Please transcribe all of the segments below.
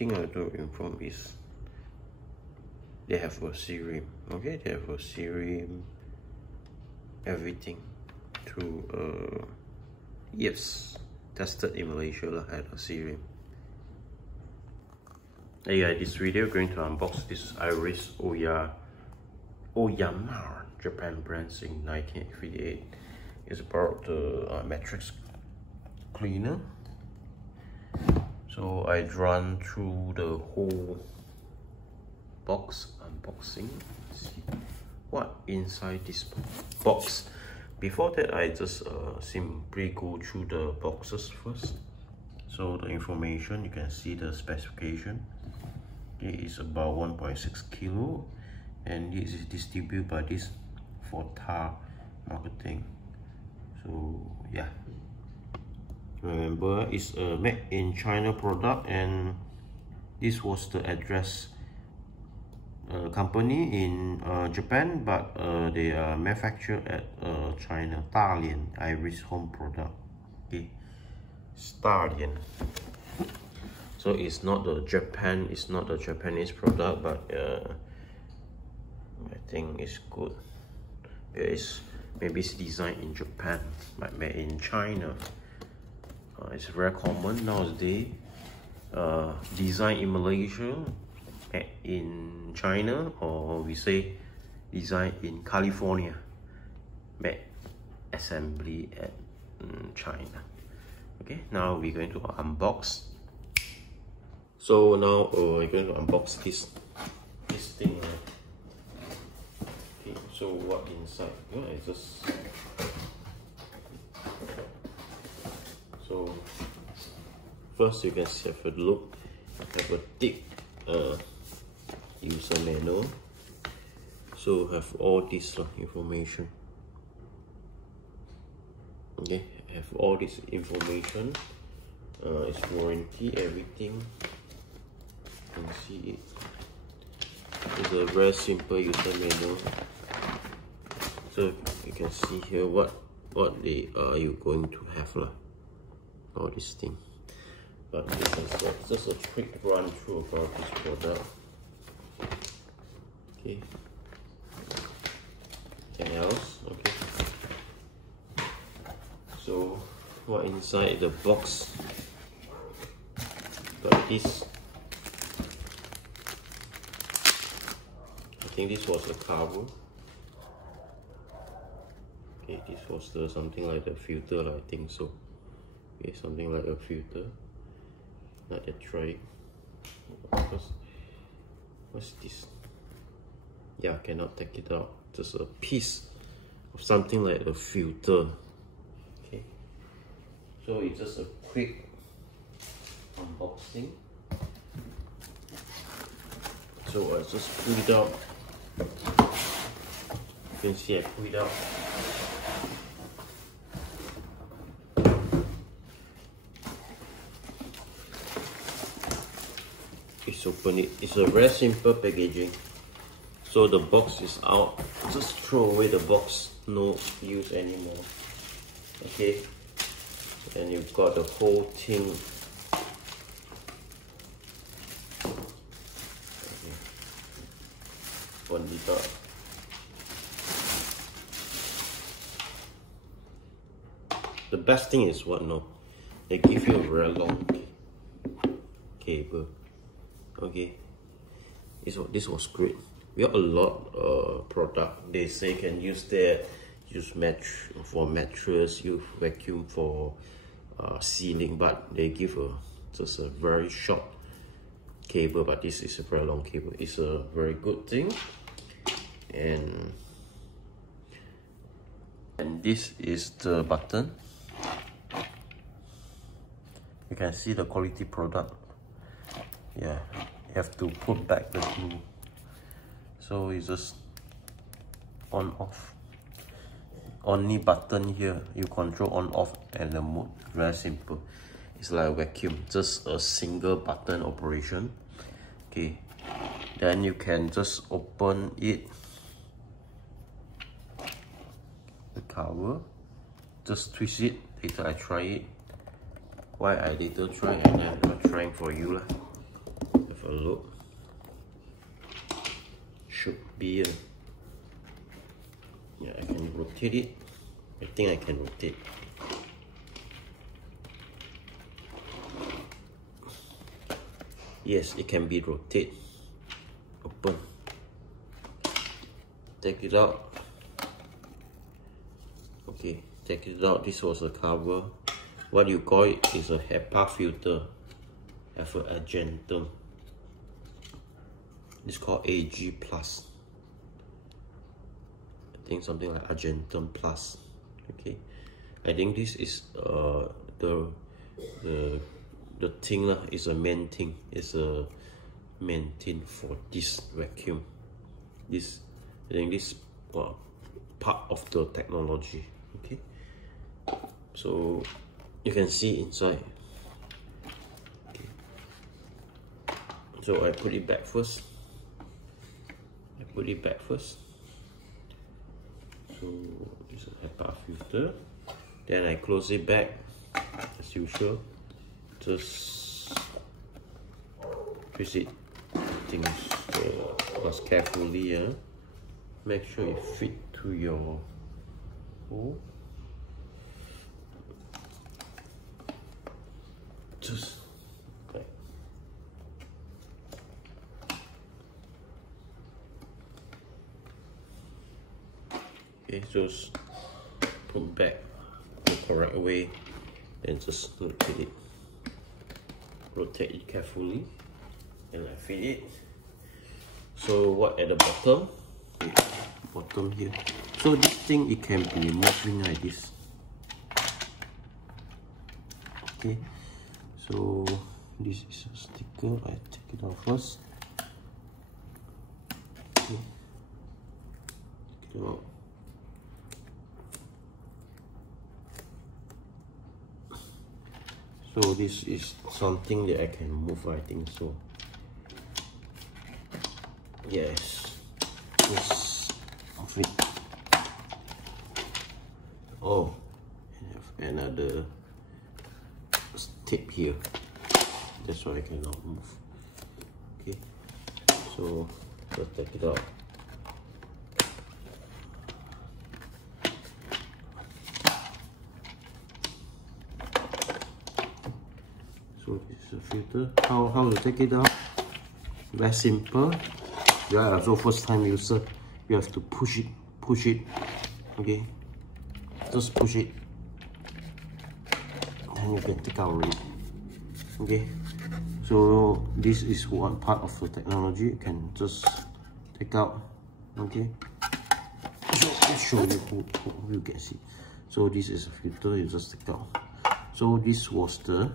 thing I do inform is they have a serum. Okay, they have a serum, everything through yes, tested in Malaysia had a serum. Hey guys, this video going to unbox this Iris OHYAMA Japan brands in 1988. It's about the mattress cleaner. So I run through the whole box unboxing. See what inside this box. Before that, I just simply go through the boxes first. So the information, you can see the specification. It is about 1.6 kilo, and this is distributed by this Forta Marketing. So yeah, remember it's a made in China product, and this was the address company in Japan, but they are manufactured at China, Dalian Iris Home Product. Okay, Dalian. So it's not the Japanese product, but I think it's good. Maybe it's designed in Japan, but made in China. It's very common nowadays. Designed in Malaysia, made in China, or we say designed in California, made assembly at China. Okay, now we're going to unbox. So now we're going to unbox this thing. Okay, so what inside? Yeah, it's just so first you can have a look. Have a thick user manual. So have all this information. Okay, have all this information. It's warranty, everything. You can see it. It's a very simple user manual. So you can see here what they are you going to have lah. All this thing. But this is just a quick run through about this product. Okay. Anything else? Okay. So what inside the box? Got this. I think this was the cover. Okay, this was the something like the filter, I think so. Okay, something like a filter. Not a tray. What's this? Yeah, cannot take it out. Just a piece of something like a filter. Okay. So it's just a quick unboxing. So I just pull it out. You can see I pull it out. Let's open it. It's a very simple packaging. So the box is out. Just throw away the box. No use anymore. Okay. And you've got the whole thing. One liter. The best thing is what? No, they give you a very long cable. Okay, this was great. We have a lot product. They say can use that, use for mattress, use vacuum for ceiling, but they give just a very short cable. But this is a very long cable. It's a very good thing. And this is the button. You can see the quality product. Yeah, you have to put back the glue. So it's just on off. Only button here, you control on off and the mode. Very simple. It's like a vacuum, just a single button operation. Okay, then you can just open it, the cover, just twist it. Later I try it. Why I later try, and I'm not trying for you lah. Have a look. Should be yeah, I can rotate it. I think I can rotate. Yes, it can be rotated. Open. Take it out. Okay, take it out. This was a cover. What you call it is a HEPA filter. Have an Argentum. It's called AG Plus. I think something like Argentum Plus. Okay, I think this is the thing is a main thing. It's a main thing for this vacuum. This, I think this part of the technology. Okay, so you can see inside. Okay. So I put it back first. So this is a HEPA filter. Then I close it back as usual. Just twist it. Things must carefully. Make sure it fit to your hole. Just like. Okay, just put back the correct way and just rotate it carefully, and I fit it. So what at the bottom? Bottom here. So this thing, it can be moving like this. Okay, so this is a sticker. I take it out first. Okay. Take it out. So this is something that I can move, I think so. Yes, this of it. Oh, I have another tape here. That's why I cannot move. Okay, so let's take it out. So this is a filter. How to take it out? Very simple. You are also first time user. You have to push it. Okay, just push it. Then you can take out already. Okay, so this is one part of the technology. You can just take out. Okay, so I'll show you who you can see. So this is a filter. You just take out. So this was the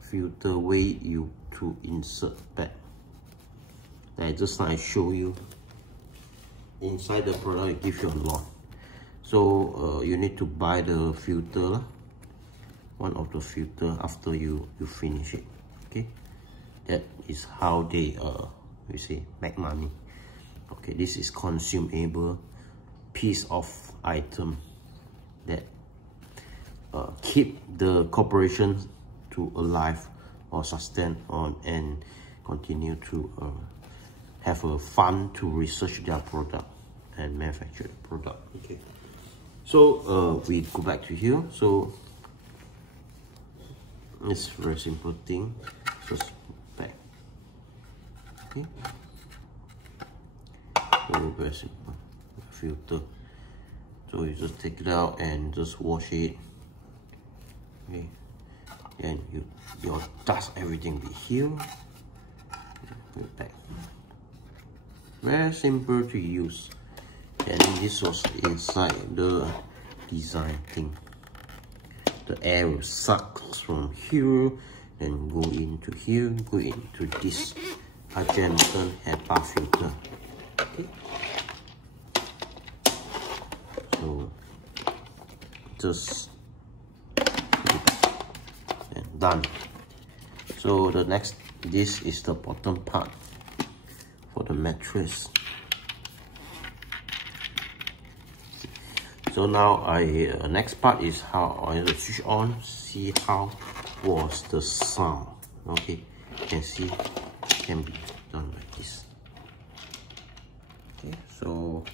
filter way you to insert back. I just like show you inside the product. It gives you a lot. So you need to buy the filter, one of the filter after you finish it. Okay, that is how they you see make money. Okay, this is consumable piece of item that keep the corporation to alive or sustain on and continue to have a fun to research their product and manufacture the product. Okay, so we go back to here. So it's a very simple thing, just back. Okay, so very simple filter. So you just take it out and just wash it. Okay, and your dust everything be here. Put it back. Very simple to use. And this was inside the design thing. The air will suck from here and go into here, go into this Argentum HEPA filter. Okay, so just and done. So the next, this is the bottom part for the mattress. So now next part is how I switch on, see how was the sound. Okay, you can see can be done like this. Okay, so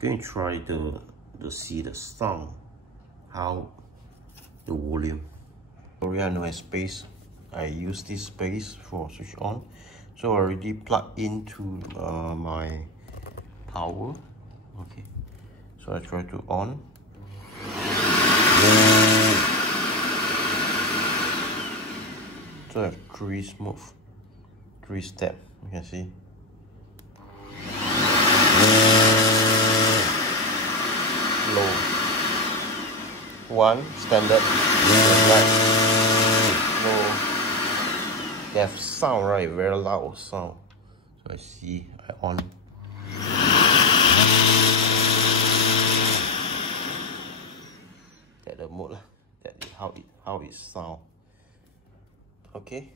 going to try to see the sound, how the volume. Sorry, I know a space. I use this space for switch on. So I already plugged into my power. Okay, so I try to on. So I have three step. You can see. Low. One standard. Right. Low. They have sound, right? Very loud sound. So I see. I on. That's the mode. That is how it sound. Okay.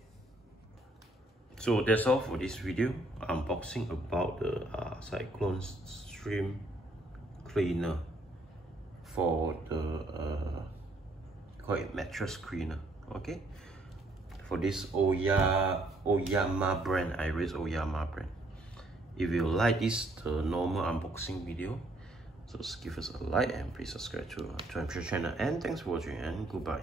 So that's all for this video. Unboxing about the Cyclone Stream Cleaner for the call it mattress cleaner. Okay, for this OHYAMA brand, I raise OHYAMA brand. If you like this the normal unboxing video, so just give us a like and please subscribe to our channel. And thanks for watching and goodbye.